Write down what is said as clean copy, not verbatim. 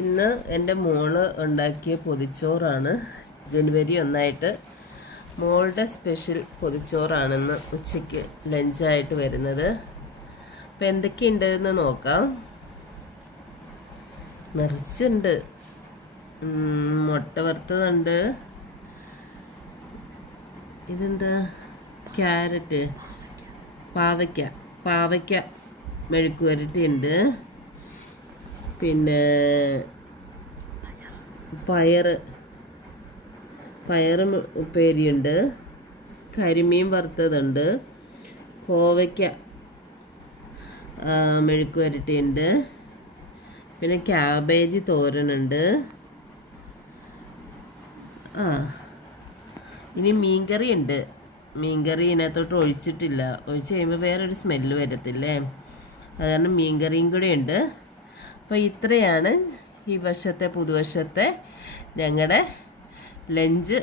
ഇന്ന് എൻ്റെ മോള് ഉണ്ടാക്കിയ പൊതിച്ചോറാണ്. ജനുവരി 1 മോളുടെ സ്പെഷ്യൽ പൊതിച്ചോറാണെന്ന് ഉച്ചയ്ക്ക് ലഞ്ചായിട്ട് വരുന്നത്. അപ്പം എന്തൊക്കെയുണ്ടെന്ന് നോക്കാം. നിറച്ചുണ്ട്. മുട്ട വറുത്തതുണ്ട്. ഇതെന്താ? ക്യാരറ്റ്, പാവയ്ക്ക മെഴുക്കുവരട്ടിയുണ്ട്. പിന്നെ പയറ് ഉപ്പേരിയുണ്ട്. കരിമീൻ വറുത്തതുണ്ട്. കോവയ്ക്ക മെഴുക്കുവരട്ടിയുണ്ട്. പിന്നെ ക്യാബേജ് തോരനുണ്ട്. ഇനി മീൻകറി ഉണ്ട്. മീൻകറി ഇതിനകത്തോട്ട് ഒഴിച്ചിട്ടില്ല. ഒഴിച്ച് കഴിയുമ്പോൾ വേറൊരു സ്മെല്ല് വരത്തില്ലേ, അത് കാരണം മീൻകറിയും കൂടെ ഉണ്ട്. അപ്പോൾ ഇത്രയാണ് ഈ വർഷത്തെ പുതുവർഷത്തെ ഞങ്ങളുടെ ലഞ്ച്